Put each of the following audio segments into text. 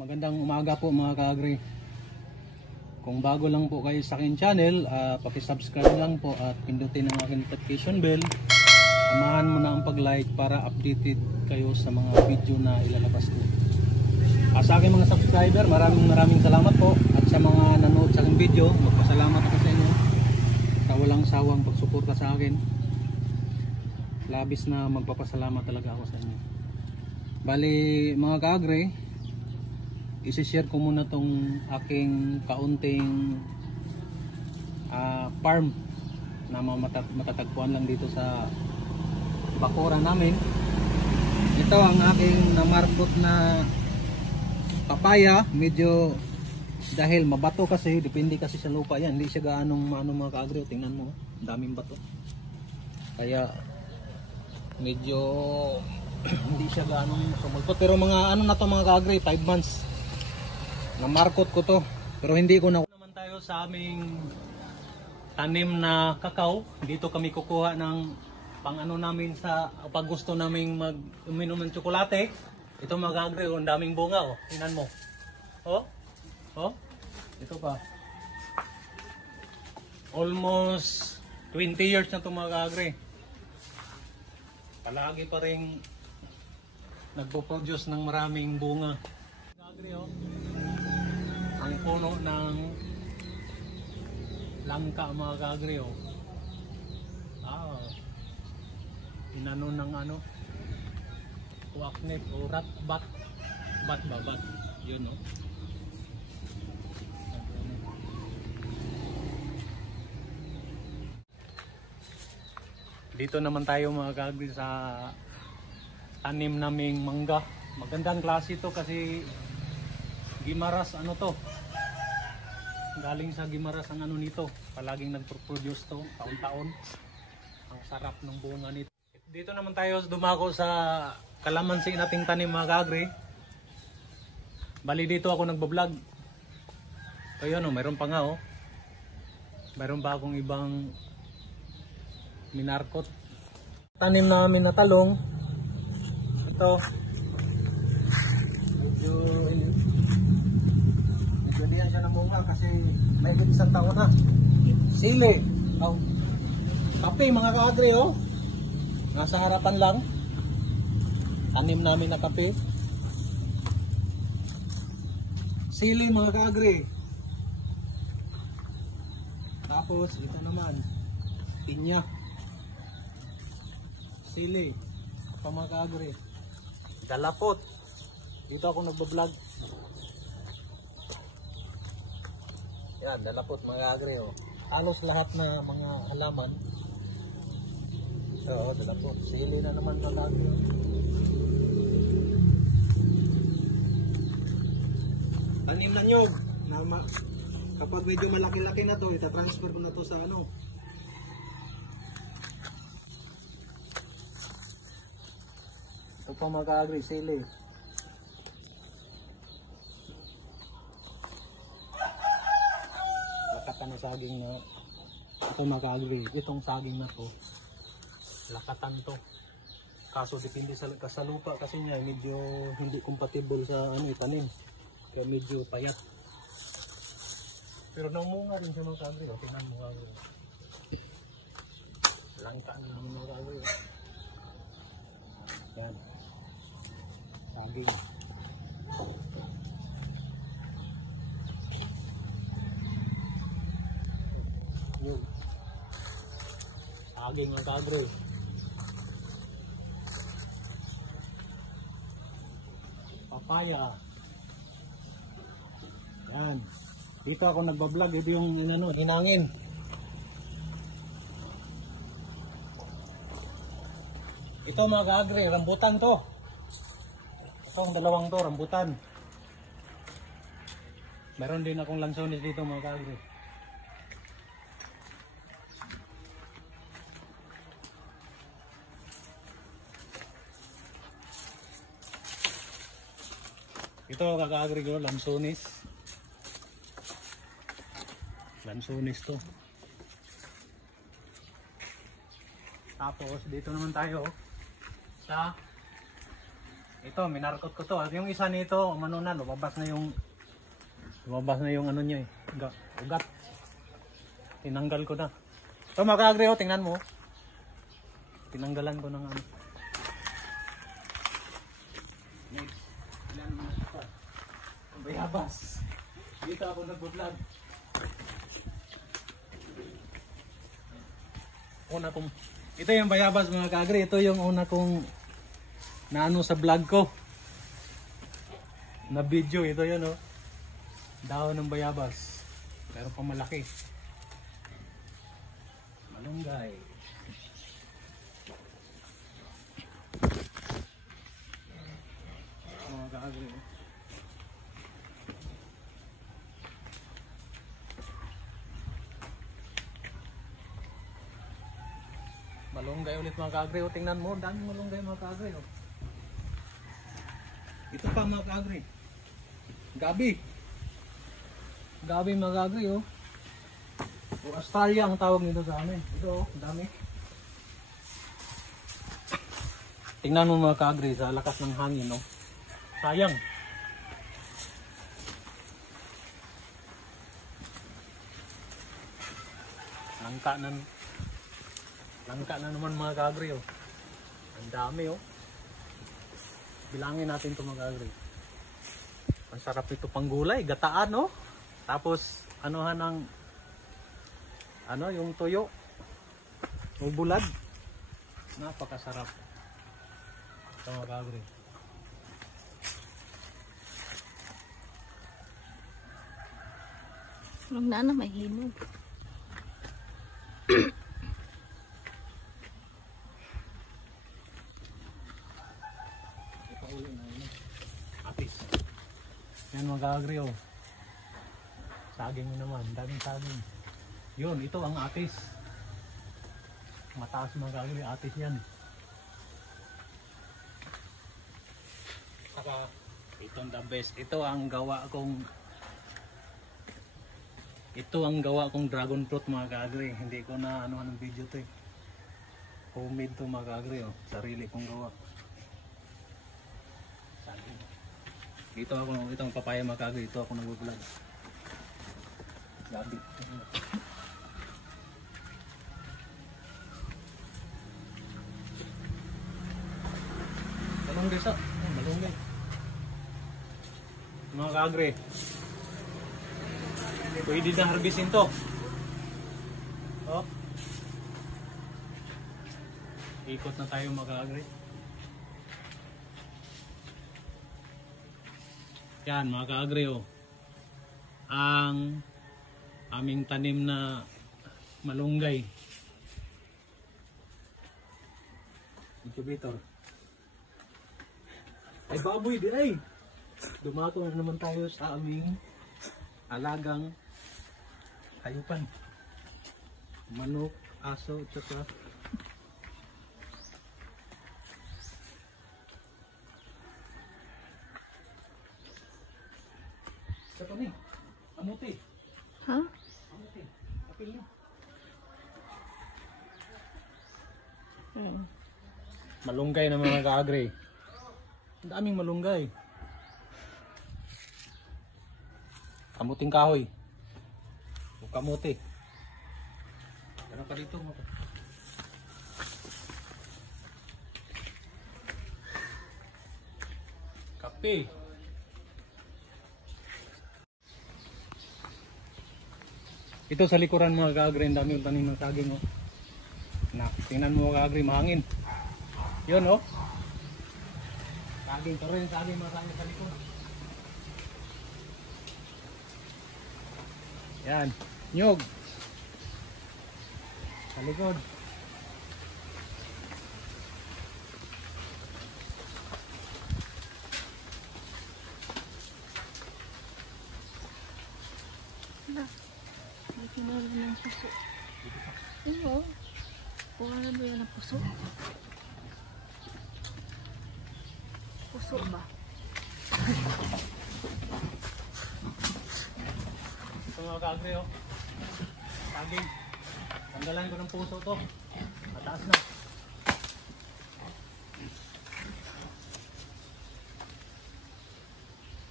Magandang umaga po mga ka-agri. Kung bago lang po kayo sa akin channel, paki-subscribe lang po at pindutin ang aking notification bell. Samahan mo na ang pag-like para updated kayo sa mga video na ilalabas ko. Sa aking mga subscriber, maraming salamat po. At sa mga nanood sa aking video, magpasalamat ako sa inyo sa walang sawang pagsuporta sa akin. Labis na magpapasalamat talaga ako sa inyo. Bali mga ka-agri, isi-share ko muna tong aking kaunting farm na matatagpuan lang dito sa bakuran namin. Ito ang aking namarkot na papaya. Medyo dahil mabato kasi, depende kasi sa lupa yan, hindi siya gaanong mga ka-agri. Tingnan mo, daming bato, kaya medyo hindi siya gaanong sumulpot. Pero mga ano na to mga ka-agri, 5 months na markot ko to, pero hindi ko na. Naman tayo sa aming tanim na kakao. Dito kami kukuha ng pang ano namin sa pag gusto naming uminom ng tsokolate. Ito mga ka-agri, ang daming bunga oh. Tingnan mo. Oh. Ito pa. Almost 20 years na to mga ka-agri. Palagi pa ring nagpo-produce ng maraming bunga. Ka-agri oh. Ang puno ng langka mga ka-agri oh. Inano ng ano, kuaknip o bat yun no. Dito naman tayo mga ka-agri sa tanim naming mangga. Magandang klase ito kasi Gimaras ano to, galing sa Gimaras ang ano nito, palaging nagpo-produce to taon-taon. Ang sarap ng bunga nito. Dito naman tayo dumako sa kalamansi nating tanim mga ka-agri. Bali dito ako nagbablog. Ayun oh, mayroon pa nga oh. Mayroon pa akong ibang minarkot. Tanim namin na talong. Ito. Medyo diyan siya namunga kasi may isang taon na. Sili. Oh. Kape mga ka-agri oh. Nasa harapan lang. Tanim namin na kape. Sili mga ka-agri. Tapos ito naman pinya. Sili pa mga ka-agri. Dalapot. Dito ako nagbablog. Yan, dalapot mga ka-agri oh. Halos lahat na mga halaman. So, dalapot. Sili na naman mga ka-agri. Tanim na nyog. Kapag medyo malaki-laki na to, itatransfer ko na to sa ano. Ito pa mga ka-agri, sili. Lakatan na saging na. Ito mga ka-agri, itong saging na to, lakatan to. Kaso depende sa lupa kasi niya, medyo hindi compatible sa ano itanim. Kaya medyo payat. Pero namunga rin siya mga ka-agri. Tingnan mo ka-agri. Langka na naman mga ka-agri. Yan. Saging. Yun. Saging mga ka-agri. Papaya. Yan. Dito ako nagbablog. Ito yung hinangin. Ito mga ka-agri, rambutan to. Ito ang dalawang to, rambutan. Meron din akong lansones dito mga ka-agri. Ito ka-agri ko, lansones. Lansones to. Tapos dito naman tayo sa Ito, minarkot ko to. Yung isa nito, umano na, lumabas na yung ano niya eh. Ugat. Tinanggal ko na. Ito mga ka-agri, oh, tingnan mo. Tinanggalan ko ng ano. Next. Ilan mo na ito. Bayabas. Dito ako nag-vlog. Ito yung bayabas mga ka-agri. Ito yung una kong naano sa vlog ko. Na video. Ito yun oh. Dahon ng bayabas. Pero pa malaki. Malunggay. Mga ka-agri. Malunggay ulit mga ka-agri. O, tingnan mo, daming malunggay mga ka-agri. O. Ito pa mga ka-agri. Gabi. Gabi mga ka-agri. O. O Australia ang tawag nito sa amin. Ito o, dami. Tingnan mo mga ka-agri sa lakas ng hangin. O. Sayang. Langka na naman mga ka-agri oh. Ang dami oh. Bilangin natin ito mga ka-agri. Ang sarap ito pang gulay, gataan oh. Tapos anuhan ng ano yung tuyo. Ubulad. Napakasarap. Ito mga ka-agri. Huwag na may hinog. Atis. Yan mga ka-agri oh. Saging mo naman, daming saging. Yun, ito ang atis. Mataas mga ka-agri, atis yan. Saka itong the best. Ito ang gawa kong dragon fruit mga ka-agri. Hindi ko na ano anong video to eh. Homemade to mga ka-agri oh. Sarili kong gawa. Itong papaya mga ka-agri. Ito ako nag-vlog. Gabi. Malunggay sa. Malunggay. Mga ka-agri. Pwede na harbisin to. Oh. Ikot na tayo mga ka-agri. Yan mga ka-agri oh. Ang aming tanim na malunggay. Incubator. Ay baboy di ay. Dumato na naman tayo sa aming alagang hayupan. Manok, aso, tsaka ito ni, amuti. Ha? Amuti, apil niya. Malunggay na mga ka-agri. Ang daming malunggay. Kamuting kahoy. O kamuti. Meron pa dito mo. Kape. Ito sa likuran mga ka-agri, ang dami yung tanim ng saging oh. Tingnan mo mga ka-agri, mahangin. Yun oh. Saging, pero yung saging marami sa likod. Yan, nyug. Sa likod. May kinala ng puso. Ano? Kuha na ba yan ang puso? Puso ba? Ito mga ka-agri oh. Saging. Tanggalan ko ng puso to. Mataas na.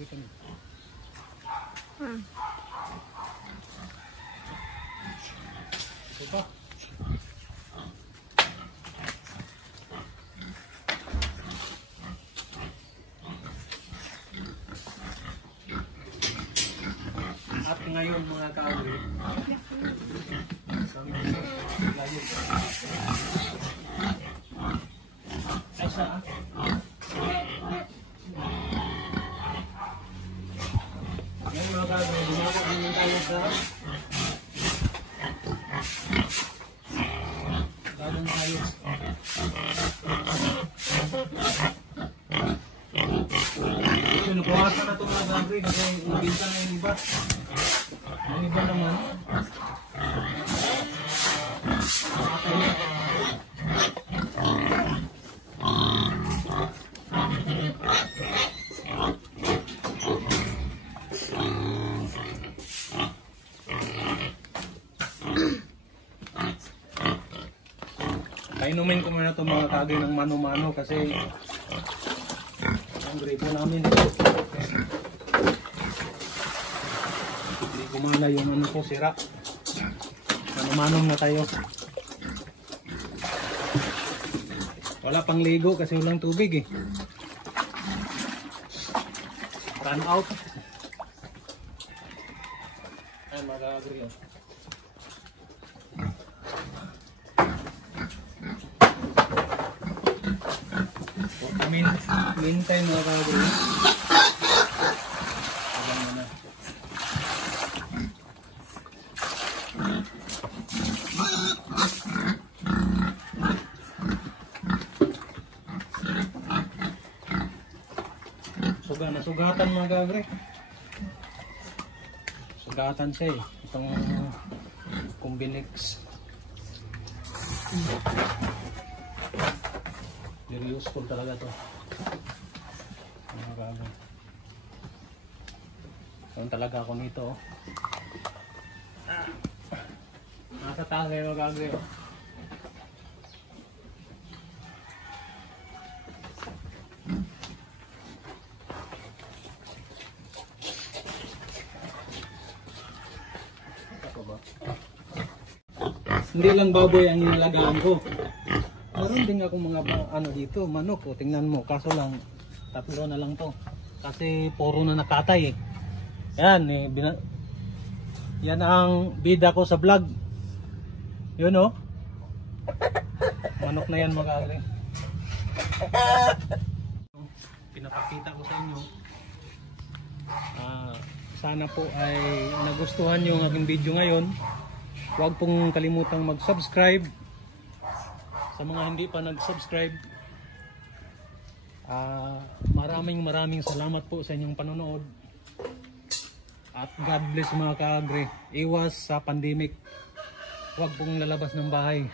Dito na. Ito pa. At ngayon mga kaagri, ay siya ngayon mga kaagri, gumagawa naman tayo sa bagong tayo. Sinukuhasan na ito mga kaagri kasi nabinsan na yung iba. Yung iba naman inumin ko muna ito mga kaagri ng mano-mano kasi ang gripo namin hindi kumana yung ano ko sira. Mano-manong na tayo. Wala pang ligo kasi walang tubig eh. Run out. Ayan mga kaagri yun. Meantime mga kaagri, alam mo na. Sugatan mga kaagri. Sugatan siya eh. Itong Combinix. Very useful talaga to. Saan talaga ako nito. Nasa taas ngayon magagawin oh. Hindi lang baboy ang inalagaan ko. Meron din akong mga ano dito, manok o tingnan mo. Kaso lang, 3 na lang to. Kasi puro na nakatay eh. Yan eh, yan ang bida ko sa vlog. Yun oh. Manok na yan mga kaagri. Pinapakita ko sa inyo. Sana po ay nagustuhan yung aking video ngayon. Huwag pong kalimutang mag-subscribe. Sa mga hindi pa nag-subscribe, maraming salamat po sa inyong panonood. At God bless mga kaagri. Iwas sa pandemic. Huwag pong lalabas ng bahay.